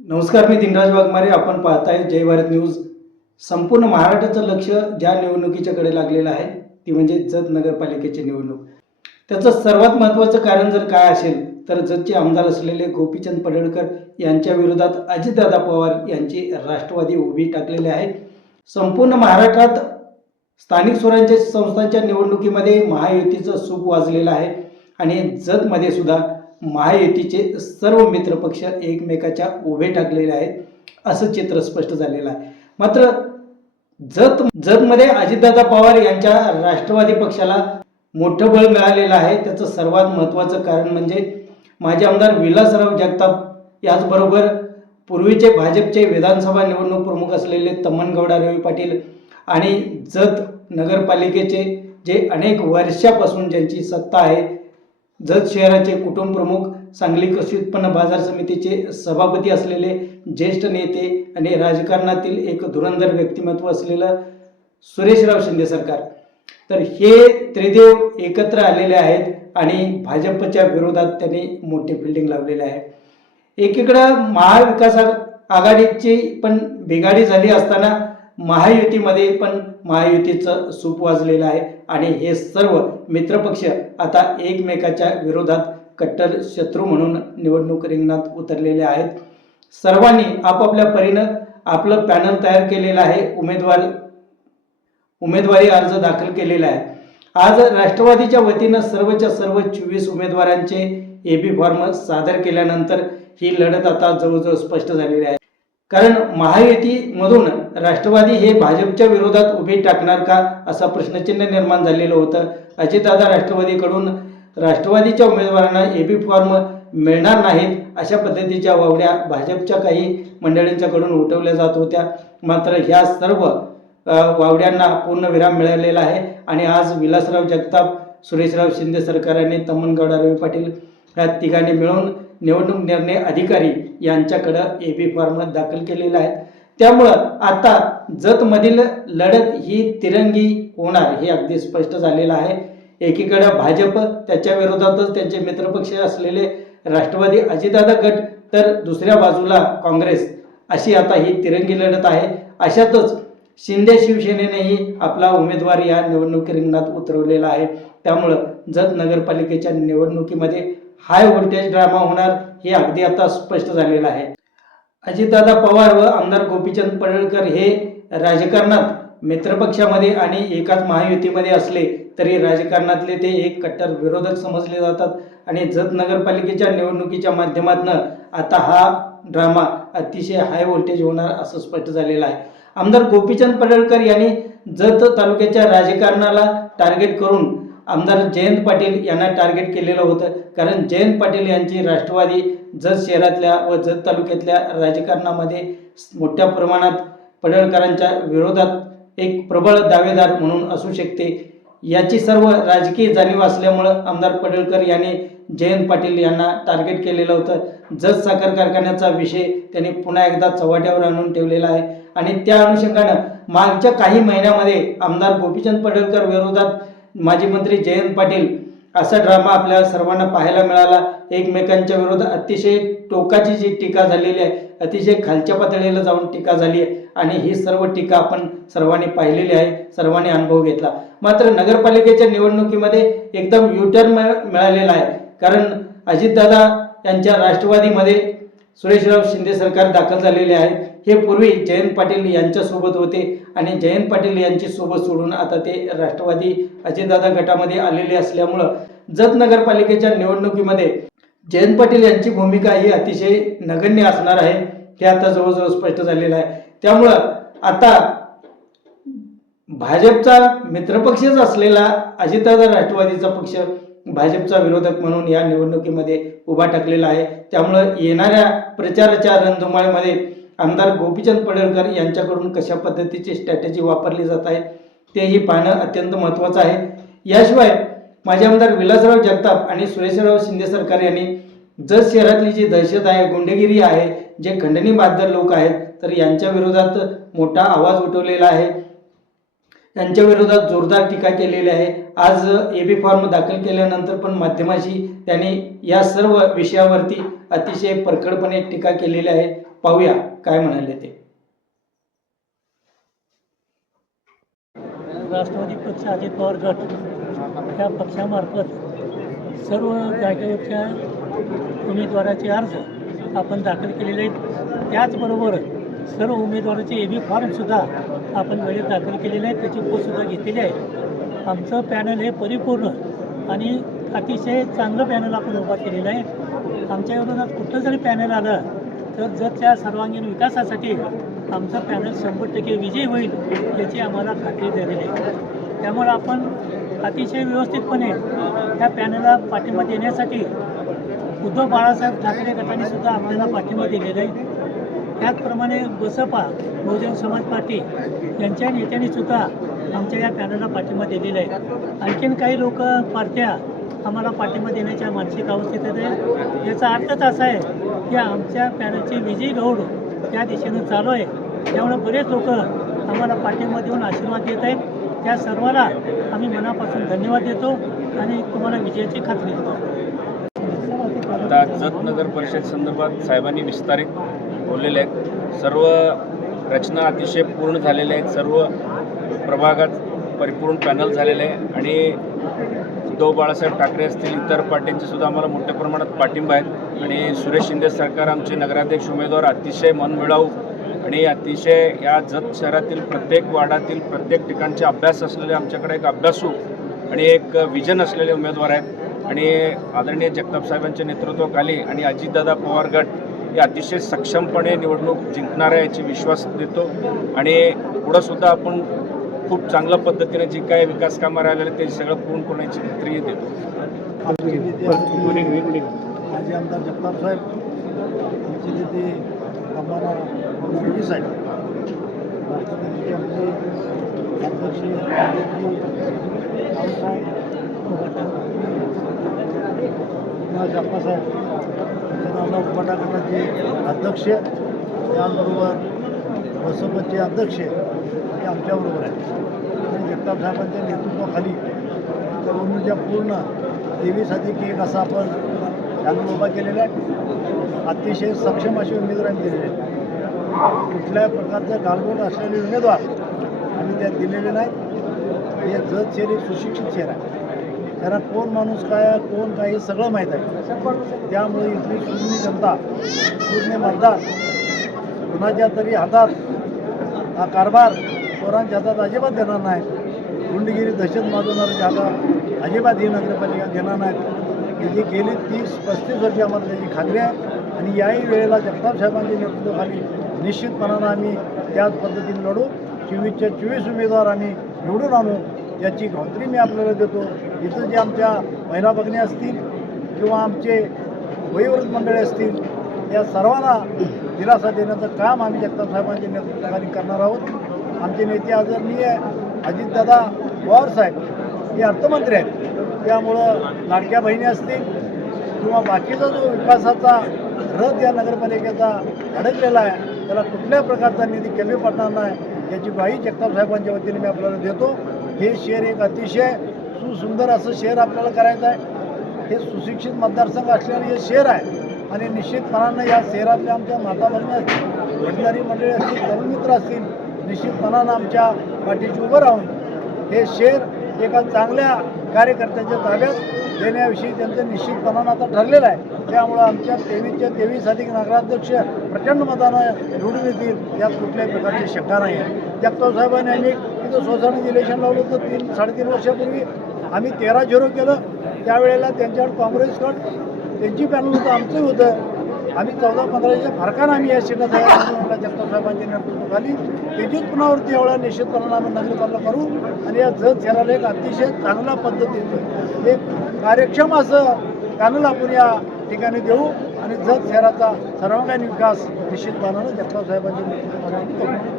नमस्कार मी दिनराज वाघमारे. आपण पाहताय जय भारत न्यूज. संपूर्ण महाराष्ट्राचं लक्ष ज्या निवडणुकीच्याकडे लागलेलं आहे ती म्हणजे जत नगरपालिकेची निवडणूक. त्याचं सर्वात महत्त्वाचं कारण जर काय असेल तर जतचे आमदार असलेले गोपीचंद पडळकर यांच्या विरोधात अजितदादा पवार यांची राष्ट्रवादी उभी टाकलेली आहे संपूर्ण महाराष्ट्रात स्थानिक स्वराज्य संस्थांच्या निवडणुकीमध्ये महायुतीचं सूप वाजलेलं आहे. आणि जतमध्ये सुद्धा महायुतीचे सर्व मित्रपक्ष एकमेकाच्या उभे टाकलेले आहेत. असं चित्र स्पष्ट झालेलं आहे. मात्र जत जतमध्ये अजितदादा पवार यांच्या राष्ट्रवादी पक्षाला मोठं बळ मिळालेलं आहे. त्याचं सर्वात महत्त्वाचं कारण म्हणजे माजी आमदार विलासराव जगताप याचबरोबर पूर्वीचे भाजपचे विधानसभा निवडणूक प्रमुख असलेले तमनगौडा रवी पाटील आणि जत नगरपालिकेचे जे अनेक वर्षापासून ज्यांची सत्ता आहे जत शहराचे कुटुंब प्रमुख सांगली कृषी उत्पन्न बाजार समितीचे सभापती असलेले ज्येष्ठ नेते आणि राजकारणातील एक धुरंधर व्यक्तिमत्व असलेलं सुरेशराव शिंदे सरकार. तर हे त्रिदेव एकत्र आलेले आहेत आणि भाजपच्या विरोधात त्यांनी मोठी फिल्डिंग लावलेली आहे. एकीकडं महाविकास आघाडीची पण बिघाडी झाली असताना महायुतीमध्ये पण महायुतीचं सूप वाजलेलं आहे. आणि हे सर्व मित्रपक्ष आता एकमेकाच्या विरोधात कट्टर शत्रू म्हणून निवडणूक रिंगणात उतरलेले आहेत. सर्वांनी आपापल्या परीनं आपलं पॅनल तयार केलेलं आहे. उमेदवार उमेदवारी अर्ज दाखल केलेला आहे. आज राष्ट्रवादीच्या वतीनं सर्वच्या सर्व चोवीस उमेदवारांचे ए बी फॉर्म सादर केल्यानंतर ही लढत आता जवळजवळ स्पष्ट झालेली आहे. कारण महायुतीमधून राष्ट्रवादी हे भाजपच्या विरोधात उभे टाकणार का असा प्रश्नचिन्ह निर्माण झालेलं होतं. अजितदादा राष्ट्रवादीकडून राष्ट्रवादीच्या उमेदवारांना ए बी फॉर्म मिळणार नाहीत अशा पद्धतीच्या वावड्या भाजपच्या काही मंडळींच्याकडून उठवल्या जात होत्या. मात्र ह्या सर्व वावड्यांना पूर्ण विराम मिळालेला आहे आणि आज विलासराव जगताप सुरेशराव शिंदे सरकाराने तमनगौडा रवी पाटील ह्या तिघांनी मिळून निवडणूक निर्णय अधिकारी यांच्याकडं ए बी फॉर्म दाखल केलेला आहे. त्यामुळं आता जतमधील लढत ही तिरंगी होणार हे अगदी स्पष्ट झालेलं आहे. एकीकडं भाजप त्याच्या विरोधातच त्यांचे मित्रपक्ष असलेले राष्ट्रवादी अजितदादा गट तर दुसऱ्या बाजूला काँग्रेस. अशी आता ही तिरंगी लढत आहे. अशातच शिंदे शिवसेनेनेही आपला उमेदवार या निवडणुकी रिंगणात उतरवलेला आहे. त्यामुळं जत नगरपालिकेच्या निवडणुकीमध्ये हाय व्होल्टेज ड्रामा होणार हे अगदी आता स्पष्ट झालेलं आहे. अजितदादा पवार व आमदार गोपीचंद पडळकर हे राजकारणात मित्रपक्षामध्ये आणि एकाच महायुतीमध्ये असले तरी राजकारणातले ते एक कट्टर विरोधक समजले जातात आणि जत नगरपालिकेच्या निवडणुकीच्या माध्यमातून आता हा ड्रामा अतिशय हाय व्होल्टेज होणार असं स्पष्ट झालेलं आहे. आमदार गोपीचंद पडळकर यांनी जत तालुक्याच्या राजकारणाला टार्गेट करून आमदार जयंत पाटील यांना टार्गेट केलेलं होतं. कारण जयंत पाटील यांची राष्ट्रवादी जत शहरातल्या व जत तालुक्यातल्या राजकारणामध्ये मोठ्या प्रमाणात पडळकरांच्या विरोधात एक प्रबळ दावेदार म्हणून असू शकते. याची सर्व राजकीय जाणीव असल्यामुळं आमदार पडळकर यांनी जयंत पाटील यांना टार्गेट केलेलं होतं. जत साखर कारखान्याचा विषय त्यांनी पुन्हा एकदा चव्हाट्यावर आणून ठेवलेला आहे. आणि त्या अनुषंगानं मागच्या काही महिन्यामध्ये आमदार गोपीचंद पडळकर विरोधात माजी मंत्री जयंत पाटील असा ड्रामा आपल्या सर्वांना पाहायला मिळाला. एकमेकांच्या विरोधात अतिशय टोकाची जी टीका झालेली आहे अतिशय खालच्या पातळीला जाऊन टीका झाली आहे आणि ही सर्व टीका आपण सर्वांनी पाहिलेली आहे सर्वांनी अनुभव घेतला. मात्र नगरपालिकेच्या निवडणुकीमध्ये एकदम युटर्न मिळालेला आहे. कारण अजितदादा यांच्या राष्ट्रवादीमध्ये सुरेशराव शिंदे सरकार दाखल झालेले आहे. हे पूर्वी जयंत पाटील यांच्यासोबत होते आणि जयंत पाटील यांची सोबत सोडून आता ते राष्ट्रवादी अजितदादा गटामध्ये आलेले असल्यामुळं जत नगरपालिकेच्या निवडणुकीमध्ये जयंत पाटील यांची भूमिका ही अतिशय नगण्य असणार आहे हे आता जवळजवळ स्पष्ट झालेलं आहे. त्यामुळं आता भाजपचा मित्रपक्षच असलेला अजितदादा राष्ट्रवादीचा पक्ष भाजपचा विरोधक म्हणून या निवडणुकीमध्ये उभा टाकलेला आहे. त्यामुळं येणाऱ्या प्रचाराच्या रणधुमाळीमध्ये आमदार गोपीचंद पडळकर यांच्याकडून कशा पद्धतीची स्ट्रॅटेजी वापरली जात आहे तेही पाहणं अत्यंत महत्त्वाचं आहे. याशिवाय माजी आमदार विलासराव जगताप आणि सुरेशराव शिंदे सरकार यांनी जत शहरातली जी दहशत आहे गुंडगिरी आहे जे खंडणी बाध्य लोक आहेत तर यांच्या विरोधात मोठा आवाज उठवलेला आहे. यांच्या विरोधात जोरदार टीका केलेली आहे. आज ए बी फॉर्म दाखल केल्यानंतर पण माध्यमाशी त्यांनी या सर्व विषयावरती अतिशय परखडपणे टीका केलेली आहे. पाहूया काय म्हणाले ते. राष्ट्रवादी पक्ष अजित पवार गट या पक्षामार्फत सर्व जागेवरच्या उमेदवाराचे अर्ज आपण दाखल केलेले आहेत. त्याचबरोबर सर्व उमेदवाराचे ए बी फॉर्मसुद्धा आपण वेळेत दाखल केलेले आहेत. त्याची पोस्टसुद्धा घेतलेली आहे. आमचं पॅनल हे परिपूर्ण आणि अतिशय चांगलं पॅनल आपण उभा केलेलं आहे. आमच्या विरोधात कुठलं जरी पॅनल आलं तर जगच्या सर्वांगीण विकासासाठी आमचं पॅनल शंभर टक्के विजयी होईल याची आम्हाला खात्री झालेली आहे. त्यामुळे आपण अतिशय व्यवस्थितपणे त्या पॅनलला पाठिंबा देण्यासाठी उद्धव बाळासाहेब ठाकरे गटाने सुद्धा आपल्याला पाठिंबा दिलेला आहे. त्याचप्रमाणे बसपा बहुजन समाज पार्टी यांच्या नेत्यांनी सुद्धा आमच्या या पॅनलला पाठिंबा दिलेला आहे. आणखीन काही लोक पार्ट्या आम्हाला पाठिंबा देण्याच्या मानसिक अवस्थेत आहेत. याचा अर्थच असा आहे या आमच्या पॅनलचे विजयी गौड त्या दिशेनं चालू आहे. त्यामुळे बरेच लोक आम्हाला पाठिंबा देऊन आशीर्वाद देत आहेत. त्या सर्वांना आम्ही मनापासून धन्यवाद देतो आणि तुम्हाला विजयाची खात्री देतो. आता जत नगर परिषद संदर्भात साहेबांनी विस्तारित बोललेले आहेत. सर्व रचना अतिशय पूर्ण झालेल्या आहेत. सर्व प्रभागात परिपूर्ण पॅनल झालेले आहे. आणि उद्धव बाळासाहेब ठाकरे असतील इतर पार्ट्यांचे सुद्धा आम्हाला मोठ्या प्रमाणात पाठिंबा आहेत. आणि सुरेश शिंदे सरकार आमचे नगराध्यक्ष उमेदवार अतिशय मनमिळाऊ आणि अतिशय या जत शहरातील प्रत्येक वार्डातील प्रत्येक ठिकाणचे अभ्यास असलेले आमच्याकडे एक अभ्यासू आणि एक विजन असलेले उमेदवार आहेत. आणि आदरणीय जगताप साहेबांच्या नेतृत्वाखाली आणि अजितदादा पवार गट हे अतिशय सक्षमपणे निवडणूक जिंकणार आहे याची विश्वास देतो. आणि पुढंसुद्धा आपण खूप चांगल्या पद्धतीने जी काय विकास कामं राहिलेले ते सगळं पूर्ण करण्याची खात्री देतो माझे आमदार जगताप साहेब आमचे नेते आम्हाला शेट्टी साहेब राष्ट्रपतीचे अध्यक्ष उपटा अध्यक्ष त्याचबरोबर बसपचे अध्यक्ष हे आमच्याबरोबर आहेत. आणि जगताप साहेबांच्या नेतृत्वाखाली पूर्णच्या पूर्ण देवीसाठी केक एक असा आपण पॅनल उभा केलेला आहे. अतिशय सक्षम असे उमेदवारांनी दिलेले आहेत. कुठल्याही प्रकारचं गालबोट असलेले उमेदवार आम्ही त्यात दिलेले नाही हे जत शहर एक सुशिक्षित शेर आहे. त्यांना कोण माणूस काय आहे, कोण काय हे सगळं माहीत आहे. त्यामुळे इथली शून्य जनता शून्य मतदार कुणाच्या तरी हातात हा कारभार चोरांच्या हातात अजिबात देणार नाही गुंडगिरी दहशत माजवणाऱ्या हातात अजिबात ही नगरपालिका देणार नाहीत. त्याची गेली तीस पस्तीस वर्षे आम्हाला त्याची खात्री आहे. आणि याही वेळेला जगताप साहेबांच्या नेतृत्वाखाली निश्चितपणानं आम्ही त्याच पद्धतीने लढू. चोवीसच्या चोवीस उमेदवार आम्ही निवडून आणू. याची खात्री मी आपल्याला देतो. इथं जे आमच्या महिला भगिनी असतील किंवा आमचे वयोवृद्ध मंडळी असतील या सर्वांना दिलासा देण्याचं काम आम्ही जगताप साहेबांच्या नेतृत्वाखाली करणार आहोत. आमचे नेते आदरणीय अजितदादा पवार साहेब हे अर्थमंत्री आहेत. त्यामुळं लाडक्या बहिणी असतील किंवा बाकीचा जो विकासाचा रथ या नगरपालिकेचा अडकलेला आहे त्याला कुठल्या प्रकारचा निधी कमी पडणार नाही याची ग्वाही जगताप साहेबांच्या वतीने मी आपल्याला देतो. हे शहर एक अतिशय सुसुंदर असं शहर आपल्याला करायचं आहे. हे सुशिक्षित मतदारसंघ असलेलं हे शहर आहे. आणि निश्चितपणानं या शहरातल्या आमच्या माता भगिनी असतील भंडारी मंडळी असतील तरुण मित्र असतील निश्चितपणानं आमच्या पाठीशी उभं राहून हे शेर एका चांगल्या कार्यकर्त्यांच्या ताब्यात देण्याविषयी त्यांचं निश्चितपणानं आता ठरलेलं आहे. त्यामुळं आमच्या तेवीसच्या तेवीस अधिक नगराध्यक्ष प्रचंड मतानं निवडून येतील यात कुठल्याही प्रकारची शंका नाही आहे. जगताप साहेबांनी आम्ही तिथं सोसायटीचं इलेक्शन लावलं होतं तीन साडेतीन वर्षापूर्वी. आम्ही तेरा झिरो केलं. त्यावेळेला त्यांच्यावर काँग्रेस गट त्यांची पॅनल होतं आमचंही होतं. आम्ही चौदा पंधराच्या फरकानं आम्ही या सीटला तयार करून जगतासाहेबांच्या नेतृत्वाखाली. त्याचीच पुनरावृत्ती एवढ्या निश्चितपणानं आम्ही नगरपालिका करू. आणि या जत झेराला एक अतिशय चांगल्या पद्धतीचं एक कार्यक्षम असं पॅनल आपण या ठिकाणी देऊ. आणि जत शहराचा सर्वांगीण विकास निश्चितपणानं जगताप नेतृत्वाखाली करू.